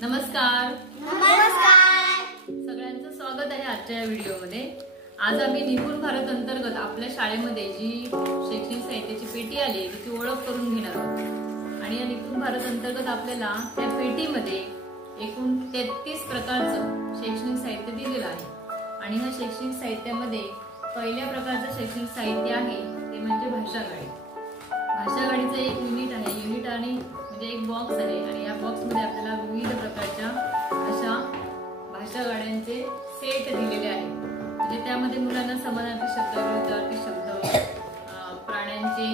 नमस्कार. नमस्कार. सगळ्यांचं स्वागत आहे आजच्या या व्हिडिओमध्ये. आज आम्ही निपुण भारत अंतर्गत आपल्या शाळेमध्ये जी शैक्षणिक साहित्याची पेटी आली त्याची ओळख करून घेणार आहोत. आणि या निपुण भारत अंतर्गत आपल्याला त्या पेटीमध्ये एकूण 33 प्रकारचं शैक्षणिक साहित्य दिलेलं आहे. आणि ह्या शैक्षणिक साहित्यामध्ये पहिल्या प्रकारचं शैक्षणिक साहित्य आहे ते म्हणजे भाषा गाडी. भाषा गाडीचं एक युनिट आहे. युनिट आणि म्हणजे एक बॉक्स आहे आणि या बॉक्समध्ये आपल्याला विविध प्रकारच्या अशा भाषा गाड्यांचे सेट दिलेले आहेत. म्हणजे त्यामध्ये मुलांना समानार्थी शब्द, विरुद्धार्थी शब्द, प्राण्यांचे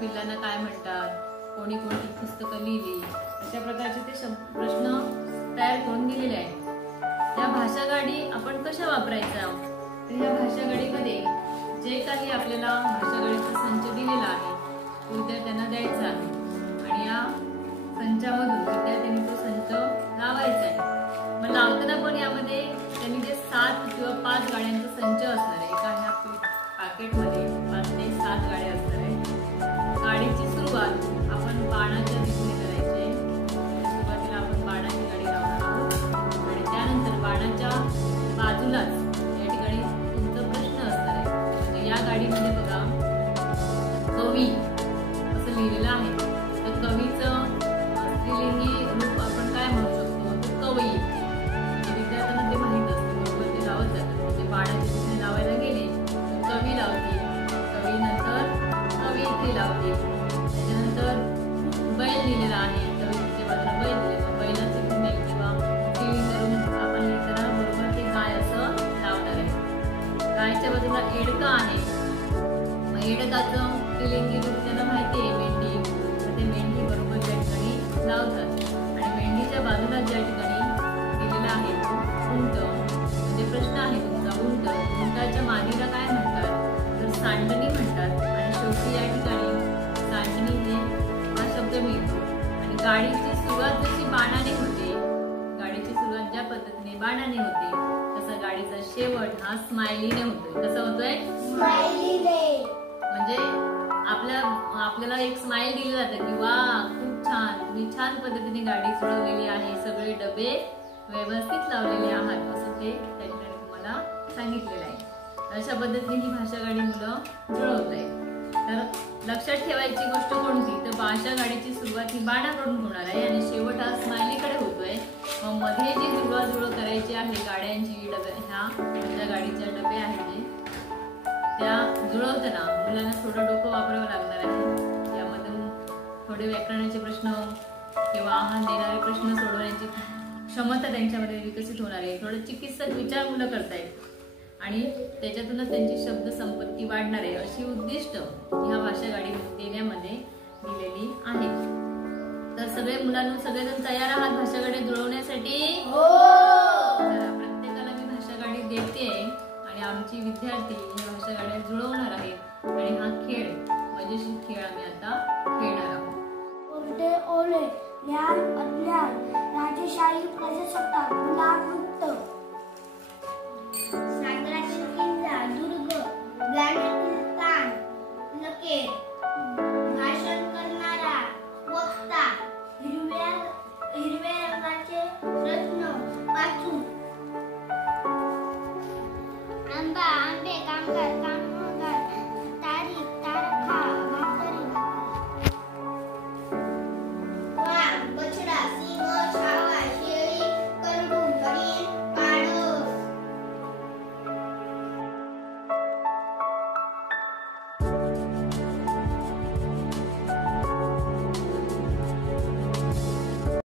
पिल्लांना काय म्हणतात, कोणी कोणती पुस्तकं लिहिली, अशा प्रकारचे ते प्रश्न तयार करून दिलेले आहेत. या भाषा गाडी आपण कशा वापरायच्या तर ह्या भाषा गाडीमध्ये जे काही आपल्याला भाषा गाडीचा संच दिलेला आहे तो विद्यार्थ्यांना द्यायचा आहे आणि या संचामधून विद्यार्थ्यांनी तो संच लावायचा आहे. मग लावताना पण यामध्ये त्यांनी जे 7 किंवा 5 गाड्यांचा संच असणार आहे. एका ह्या पॅकेटमध्ये 5 ते 7 गाड्या असणार आहेत. गाडीची सुरुवात आपण बाणाच्या दिशेने करायची आहे. सुरुवातीला आपण बाणाची गाडी लावणार आहोत आणि त्यानंतर बाणाच्या बाजूलाच या ठिकाणी तुमचा प्रश्न असणार आहे. म्हणजे या गाडीमध्ये बघा कवी असं लिहिलेलं आहे. तर कवीचं स्त्रीलिंगी रूप आपण काय म्हणू शकतो तर कवयी. विद्यार्थ्यांना ते माहीत असतं बरोबर ते लावत जातात. ते बाणाच्या दिशेने लावायला गेले तर कवी लावतील, कवीनंतर कवयित्री लावतील. त्याच्यानंतर बैल लिहिलेला आहे. कवीच्या बाजूला बैल दिले बैलाचे फिमेल किंवा स्त्रीलिंग रूप आपण लिहिताना बरोबर ते गाय असं लावणार आहे. गायच्या बाजूला एडका आहे. मग एडकाचं स्त्रीलिंगी रूप त्यांना माहिती आहे मेंढी. तर ते मेंढी बरोबर त्या ठिकाणी लावतात. आणि मेंढीच्या बाजूला ज्या ठिकाणी दिलेला आहे तो उंट. म्हणजे प्रश्न आहे तुमचा उंट. उंटाच्या मादीला काय म्हणतात तर सांडणी म्हणतात. आणि शेवटी या ठिकाणी सांडणी हा शब्द मिळतो. आणि गाडीची सुरुवात जशी बाणाने होते, गाडीची सुरुवात ज्या पद्धतीने बाणाने होते तसा गाडीचा शेवट हा स्माइलीने होतोय. कसा होतोय स्माइलीने. म्हणजे आपल्याला एक स्माइल दिली जाते की वा खूप छान, तुम्ही छान पद्धतीने गाडी जुळवलेली आहे, सगळे डबे व्यवस्थित लावलेले आहात असं ते त्या ठिकाणी तुम्हाला सांगितलेलं आहे. अशा पद्धतीने ही भाषा गाडी मुलं जुळवत आहेत. तर लक्षात ठेवायची गोष्ट कोणती तर भाषा गाडीची सुरुवात ही बाणाकडून होणार आहे आणि शेवट हा स्माइलीकडे होतोय. मग मध्ये जी जुळवाजुळव करायची आहे गाड्यांची ह्या गाडीच्या डबे आहेत जे त्या जुळवताना मुलांना थोडं डोकं वापरावं लागणार आहे. यामधून थोडे व्याकरणाचे प्रश्न किंवा आव्हान देणारे प्रश्न सोडवण्याची क्षमता त्यांच्यामध्ये विकसित होणार आहे. थोडं चिकित्सक विचार मुलं करतायत आणि त्याच्यातूनच त्यांची शब्द संपत्ती वाढणार आहे अशी उद्दिष्ट ह्या भाषा गाडी देण्यामध्ये दिलेली आहे. तर सगळे मुलांना सगळेजण तयार आहात भाषा गाडी जुळवण्यासाठी? प्रत्येकाला मी भाषा गाडी देते आणि आमची विद्यार्थी ह्या भाषा गाड्या जुळवणार आहेत. आणि हा खेळ मजेशीर खेळ आम्ही आता खेळणार आहोत. ओले ज्ञान